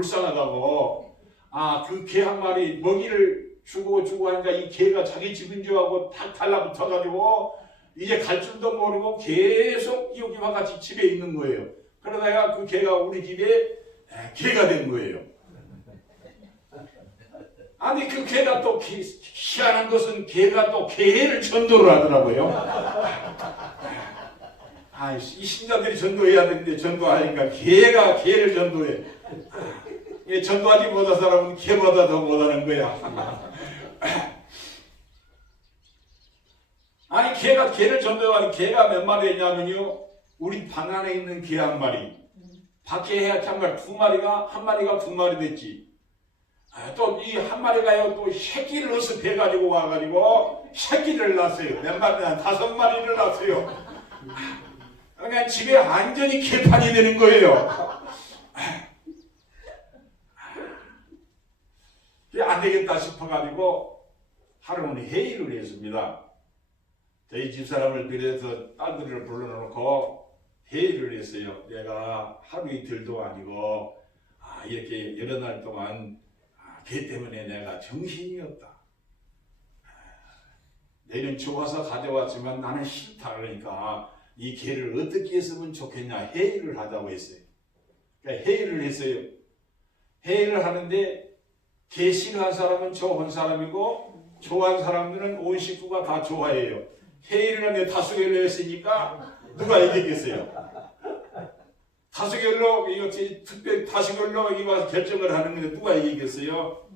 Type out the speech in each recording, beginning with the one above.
불쌍하다고. 그 개 한 마리 먹이를 주고 하니까 이 개가 자기 집인 줄 알고 탁 달라붙어가지고 이제 갈 줄도 모르고 계속 여기와 같이 집에 있는 거예요. 그러다가 그 개가 우리 집에 개가 된 거예요. 아니 그 개가 또 희한한 것은 개가 또 개를 전도를 하더라고요. 이 신자들이 전도해야 되는데 전도하니까 개가 개를 전도해. 전도하지 못한 사람은 개보다 더 못하는 거야. 아니 개가 개를 전도하는 개가 몇 마리냐면요, 우리 방 안에 있는 개 한 마리, 밖에 해야 한 마리, 한 마리가 두 마리 됐지. 또 이 한 마리가요 또 새끼를 어습해가지고 와가지고 새끼를 낳았어요. 몇 마리나 5마리를 낳았어요. 그러니까 집에 완전히 개판이 되는 거예요. 안 되겠다 싶어가지고 하루는 회의를 했습니다. 저희 집사람을 빌려서 딸들을 불러놓고 회의를 했어요. 내가 하루 이틀도 아니고 이렇게 여러 날 동안 개 때문에 내가 정신이 없다. 내는 좋아서 가져왔지만 나는 싫다. 그러니까 이 개를 어떻게 했으면 좋겠냐 회의를 하자고 했어요. 그러니까 회의를 했어요. 회의를 하는데 개 싫어하는 사람은 좋은 사람이고 좋아하는 사람들은 온 식구가 다 좋아해요. 회의를 하는데 다수결로 했으니까 누가 이기겠어요? 다수결로 이거 특별 다수결로 이거 결정을 하는 건데 누가 이기겠어요?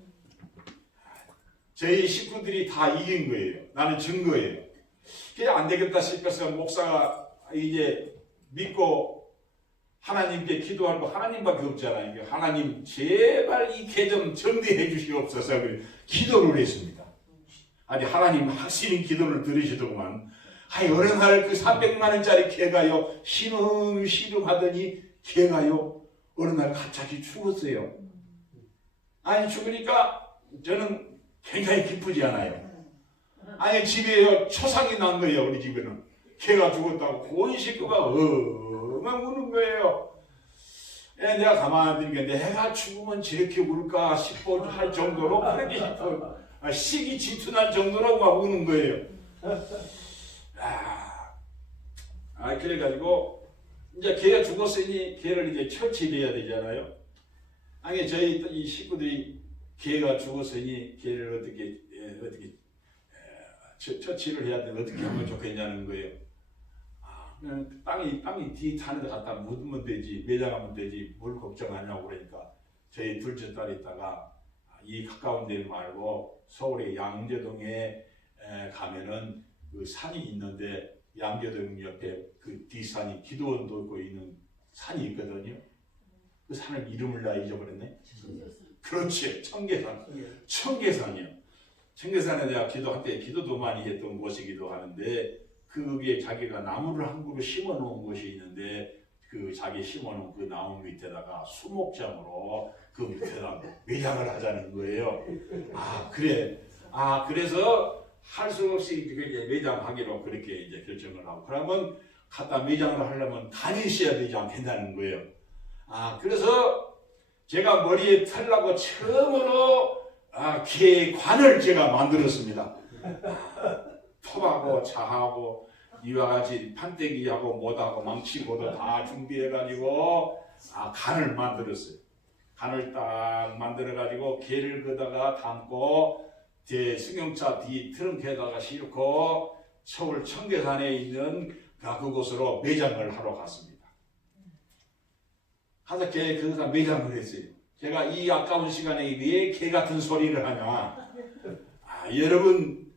저희 식구들이 다 이긴 거예요. 나는 진 거예요. 그게 안 되겠다 싶어서 목사가 이제 믿고 하나님께 기도하고 하나님밖에 없잖아요. 하나님 제발 이 개 좀 정리해 주시옵소서 기도를 했습니다. 아니 하나님 확실히 기도를 들으시더구만. 어느 날 그 300만 원짜리 개가요 신음 하더니 개가요 어느 날 갑자기 죽었어요. 아니 죽으니까 저는 굉장히 기쁘지 않아요. 아니 집에요 초상이 난 거예요. 우리 집에는 개가 죽었다고 온 식구가 엉엉 우는 거예요. 내가 가만히 있으니까 내가 죽으면 저렇게 울까 싶어 할 정도로 그렇게 싶어. 시기 질투날 정도로 막 우는 거예요. 그래가지고 이제 개가 죽었으니 개를 이제 처치해야 되잖아요. 아니 저희 이 식구들이 개가 죽었으니 개를 어떻게 처치를 해야 되는데 어떻게 하면 좋겠냐는 거예요. 땅이 뒤 타는 데 갖다 묻으면 되지, 매장하면 되지, 뭘 걱정하냐고 그러니까 저희 둘째 딸이 있다가 이 가까운 데 말고 서울의 양재동에 가면은 그 산이 있는데 양재동 옆에 그 뒷산이 기도원도 있고 있는 산이 있거든요. 그 산을 이름을 다 잊어버렸네. 그렇지, 청계산이요. 청계산에 내가 한때 기도도 많이 했던 곳이기도 하는데 그게 자기가 나무를 한 그루 심어 놓은 곳이 있는데 그 자기 심어 놓은 그 나무 밑에다가 수목장으로 그 밑에다 매장을 하자는 거예요. 그래. 그래서 할 수 없이 이제 매장하기로 그렇게 이제 결정을 하고 그러면 갖다 매장을 하려면 간이 있어야 되지 않겠다는 거예요. 그래서 제가 머리에 털라고 처음으로 개관을 제가 만들었습니다. 톱하고 차하고 이와 같이 판때기하고 뭐하고 망치고도 다 준비해가지고 간을 만들었어요. 간을 딱 만들어가지고 개를 거다가 담고 제 승용차 뒤 트렁크에다가 싣고 서울 청계산에 있는 그곳으로 매장을 하러 갔습니다. 가서 거기서 매장을 했어요. 제가 이 아까운 시간에 왜 개 같은 소리를 하냐. 여러분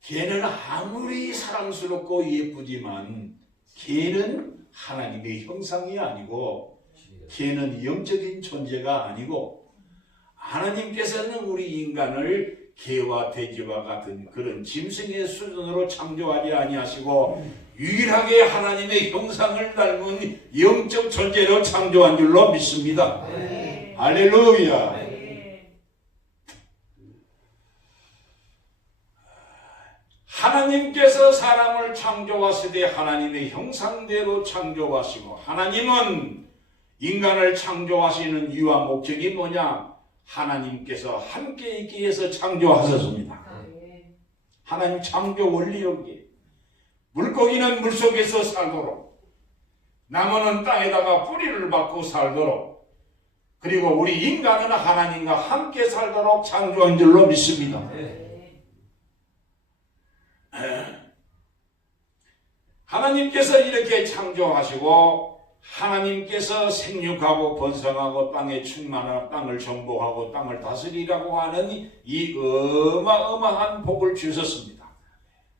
개는 아무리 사랑스럽고 예쁘지만 개는 하나님의 형상이 아니고 개는 영적인 존재가 아니고 하나님께서는 우리 인간을 개와 돼지와 같은 그런 짐승의 수준으로 창조하지 아니하시고 유일하게 하나님의 형상을 닮은 영적 존재로 창조한 줄로 믿습니다. 네. 할렐루야. 네. 하나님께서 사람을 창조하시되 하나님의 형상대로 창조하시고 하나님은 인간을 창조하시는 이유와 목적이 뭐냐? 하나님께서 함께 있기 위해서 창조하셨습니다. 하나님 창조 원리였기에 물고기는 물속에서 살도록, 나무는 땅에다가 뿌리를 받고 살도록, 그리고 우리 인간은 하나님과 함께 살도록 창조한 줄로 믿습니다. 하나님께서 이렇게 창조하시고 하나님께서 생육하고 번성하고 땅에 충만하고 땅을 정복하고 땅을 다스리라고 하는 이 어마어마한 복을 주셨습니다.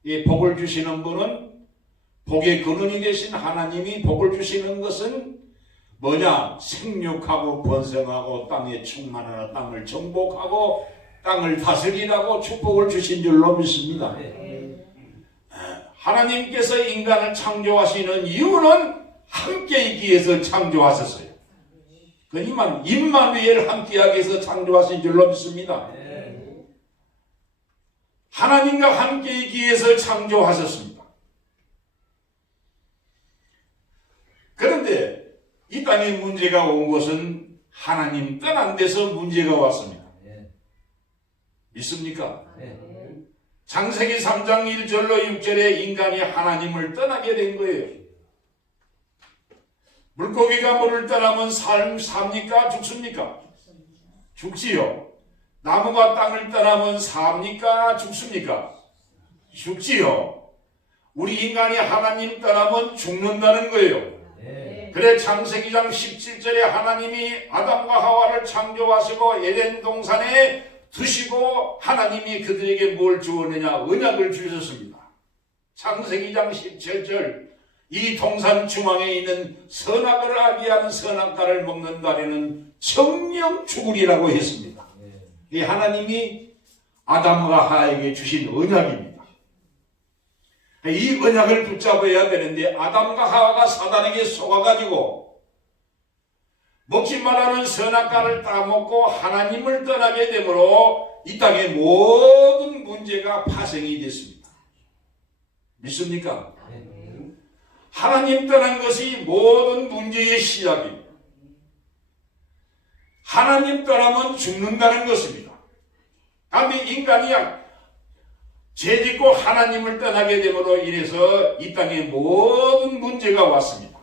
이 복을 주시는 분은, 복의 근원이 되신 하나님이 복을 주시는 것은 뭐냐? 생육하고 번성하고 땅에 충만하고 땅을 정복하고 땅을 다스리라고 축복을 주신 줄로 믿습니다. 하나님께서 인간을 창조하시는 이유는 함께 있기 위해서 창조하셨어요. 그러니까 임마누엘 함께하기 위해서 창조하신 줄로 믿습니다. 하나님과 함께 있기 위해서 창조하셨습니다. 그런데 이 땅에 문제가 온 것은 하나님 떠난 데서 문제가 왔습니다. 믿습니까? 창세기 3장 1절로 6절에 인간이 하나님을 떠나게 된 거예요. 물고기가 물을 떠나면 삽니까? 죽습니까? 죽지요. 나무가 땅을 떠나면 삽니까? 죽습니까? 죽지요. 우리 인간이 하나님 떠나면 죽는다는 거예요. 그래 창세기장 17절에 하나님이 아담과 하와를 창조하시고 에덴 동산에 두시고 하나님이 그들에게 뭘 주었느냐? 언약을 주셨습니다. 창세기장 17절, 이 동산 중앙에 있는 선악을 알게 하는 선악과를 먹는 날에는 정령 죽으리라고 했습니다. 이 하나님이 아담과 하와에게 주신 언약입니다. 이 언약을 붙잡아야 되는데 아담과 하와가 사단에게 속아가지고 먹지 말라는 선악과를 따먹고 하나님을 떠나게 되므로 이 땅의 모든 문제가 파생이 됐습니다. 믿습니까? 하나님 떠난 것이 모든 문제의 시작입니다. 하나님 떠나면 죽는다는 것입니다. 그런데 인간이 죄짓고 하나님을 떠나게 됨으로 인해서 이 땅에 모든 문제가 왔습니다.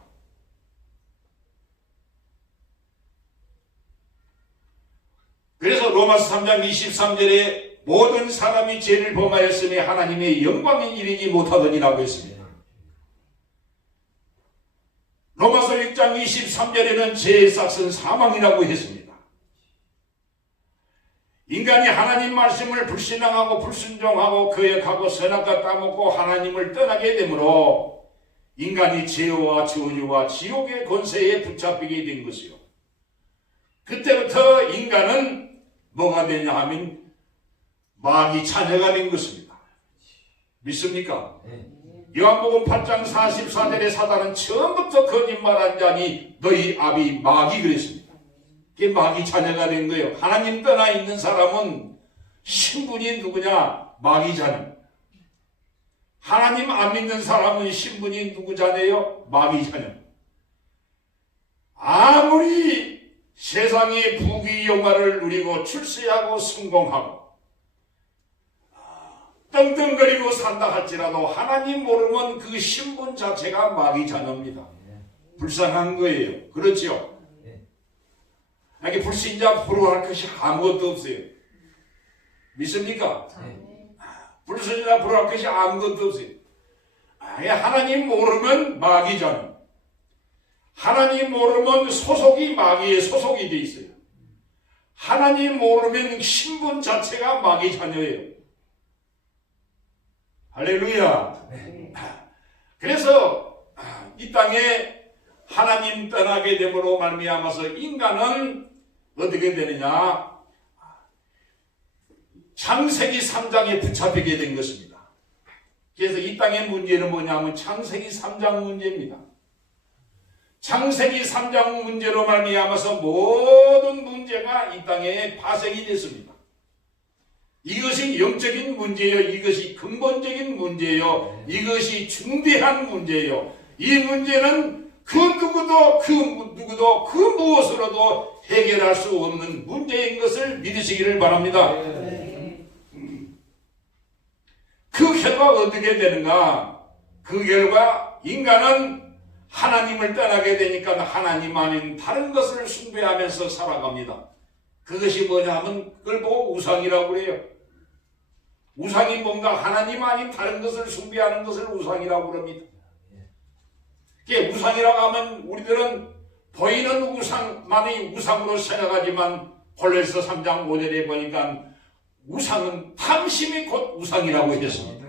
그래서 로마서 3장 23절에 모든 사람이 죄를 범하였으니 하나님의 영광에 이르지 못하더니라고 했습니다. 로마서 6장 23절에는 죄의 삭은 사망이라고 했습니다. 인간이 하나님 말씀을 불신앙하고 불순종하고 거역하고 선악과 따먹고 하나님을 떠나게 되므로 인간이 죄와 저주와 지옥의 권세에 붙잡히게 된 것이요. 그때부터 인간은 뭐가 되냐 하면 마귀 자녀가 된 것입니다. 믿습니까? 요한복음 8장 44절에 사단은 처음부터 거짓말한 자니 너희 아비 마귀 그랬습니다. 그게 마귀 자녀가 된 거예요. 하나님 떠나 있는 사람은 신분이 누구냐? 마귀 자녀. 하나님 안 믿는 사람은 신분이 누구 자녀예요? 마귀 자녀. 아무리 세상의 부귀 영화를 누리고 출세하고 성공하고 떵떵거리고 산다 할지라도 하나님 모르면 그 신분 자체가 마귀 자녀입니다. 불쌍한 거예요. 그렇죠? 이렇게 불신자 부러워할 것이 아무것도 없어요. 믿습니까? 불신자 부러워할 것이 아무것도 없어요. 하나님 모르면 마귀 자녀. 하나님 모르면 소속이 마귀의 소속이 돼 있어요. 하나님 모르면 신분 자체가 마귀 자녀예요. 할렐루야. 그래서 이 땅에 하나님 떠나게 됨으로 말미암아서 인간은 어떻게 되느냐? 창세기 3장에 붙잡히게 된 것입니다. 그래서 이 땅의 문제는 뭐냐면 창세기 3장 문제입니다. 창세기 3장 문제로 말미암아서 모든 문제가 이 땅에 파생이 됐습니다. 이것이 영적인 문제요. 이것이 근본적인 문제요. 이것이 중대한 문제요. 이 문제는 그 누구도 그 무엇으로도 해결할 수 없는 문제인 것을 믿으시기를 바랍니다. 그 결과 어떻게 되는가? 그 결과 인간은 하나님을 떠나게 되니까 하나님 아닌 다른 것을 숭배하면서 살아갑니다. 그것이 뭐냐 하면 그걸 보고 우상이라고 그래요. 우상이 뭔가 하나님 아닌 다른 것을 숭배하는 것을 우상이라고 그럽니다. 이게 우상이라고 하면 우리들은 보이는 우상만이 우상으로 생각하지만 골로새 3장 5절에 보니까 우상은 탐심이 곧 우상이라고 했습니다.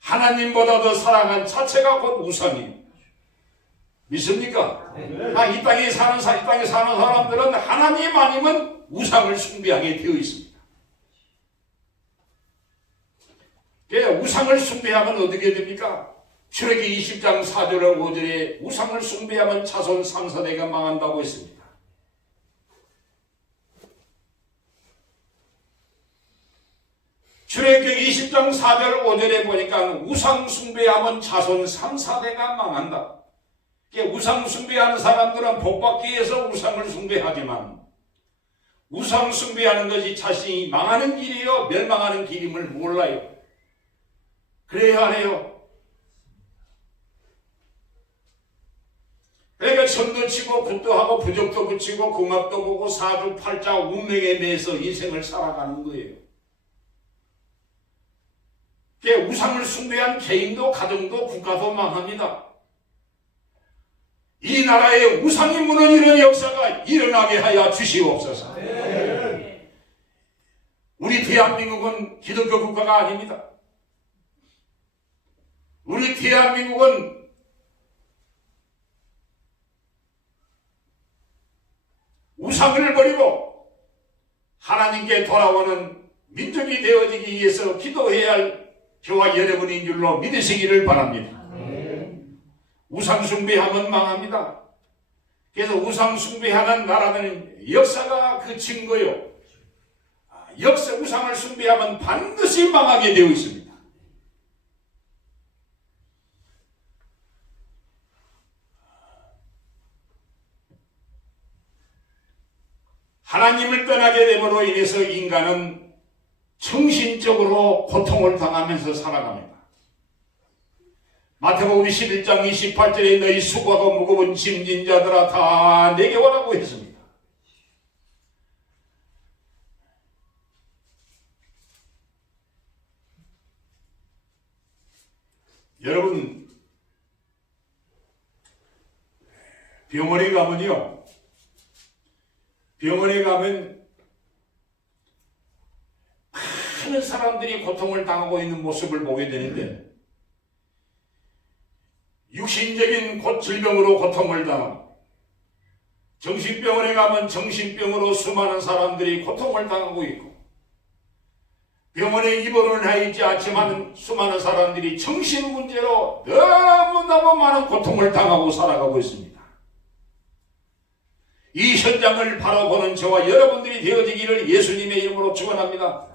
하나님보다 더 사랑한 자체가 곧 우상이에요. 믿습니까? 이 땅에 사는 사람들은 하나님 아니면 우상을 숭배하게 되어 있습니다. 우상을 숭배하면 어떻게 됩니까? 출애기 20장 4절 5절에 우상을 숭배하면 자손 3, 4대가 망한다고 했습니다. 출애굽기 20장 4절 5절에 보니까 우상 숭배하면 자손 3, 4대가 망한다. 우상 숭배하는 사람들은 복받기 위해서 우상을 숭배하지만 우상 숭배하는 것이 자신이 망하는 길이요 멸망하는 길임을 몰라요. 그래야 하네요. 그러니까 점도 치고 굿도 하고 부적도 붙이고 궁합도 보고 사주 팔자 운명에 대해서 인생을 살아가는 거예요. 우상을 숭배한 개인도 가정도 국가도 망합니다. 이 나라에 우상이 무너지는 역사가 일어나게 하여 주시옵소서. 우리 대한민국은 기독교 국가가 아닙니다. 우리 대한민국은 우상을 버리고 하나님께 돌아오는 민족이 되어지기 위해서 기도해야 할 저와 여러분인 줄로 믿으시기를 바랍니다. 우상 숭배하면 망합니다. 그래서 우상 숭배하는 나라는 역사가 그 증거요. 우상을 숭배하면 반드시 망하게 되어 있습니다. 하나님을 떠나게 됨으로 인해서 인간은 정신적으로 고통을 당하면서 살아갑니다. 마태복음 11장 28절에 너희 수고하고 무거운 짐진 자들아 다 내게 오라고 했습니다. 여러분 병원에 가면요, 병원에 가면 많은 사람들이 고통을 당하고 있는 모습을 보게 되는데 육신적인 질병으로 고통을 당하고 정신병원에 가면 정신병으로 수많은 사람들이 고통을 당하고 있고 병원에 입원을 해 있지 않지만 수많은 사람들이 정신 문제로 너무너무 많은 고통을 당하고 살아가고 있습니다. 이 현장을 바라보는 저와 여러분들이 되어지기를 예수님의 이름으로 축원합니다.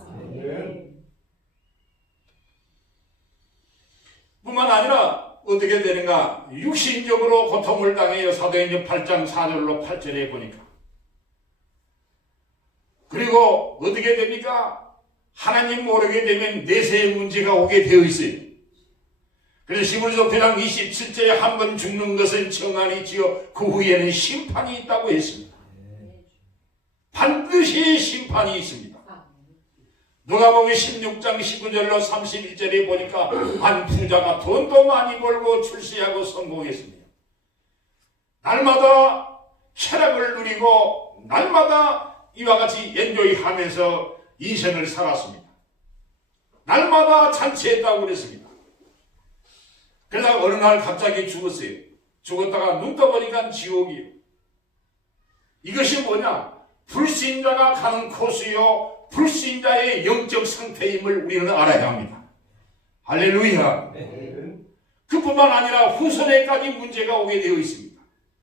뿐만 아니라 어떻게 되는가? 육신적으로 고통을 당해요. 사도행전 8장 4절로 8절에 보니까. 그리고 어떻게 됩니까? 하나님 모르게 되면 내세의 문제가 오게 되어 있어요. 그래서 히브리서 9장 27절에 한 번 죽는 것은 청한이지요 그 후에는 심판이 있다고 했습니다. 반드시 심판이 있습니다. 누가복음 16장 19절로 31절에 보니까 한 부자가 돈도 많이 벌고 출세하고 성공했습니다. 날마다 쾌락을 누리고 날마다 이와 같이 엔조이하면서 인생을 살았습니다. 날마다 잔치했다고 그랬습니다. 그러다가 어느 날 갑자기 죽었어요. 죽었다가 눈 떠보니까 지옥이에요. 이것이 뭐냐? 불신자가 가는 코스요 불신자의 영적 상태임을 우리는 알아야 합니다. 할렐루야. 그뿐만 아니라 후손에까지 문제가 오게 되어 있습니다.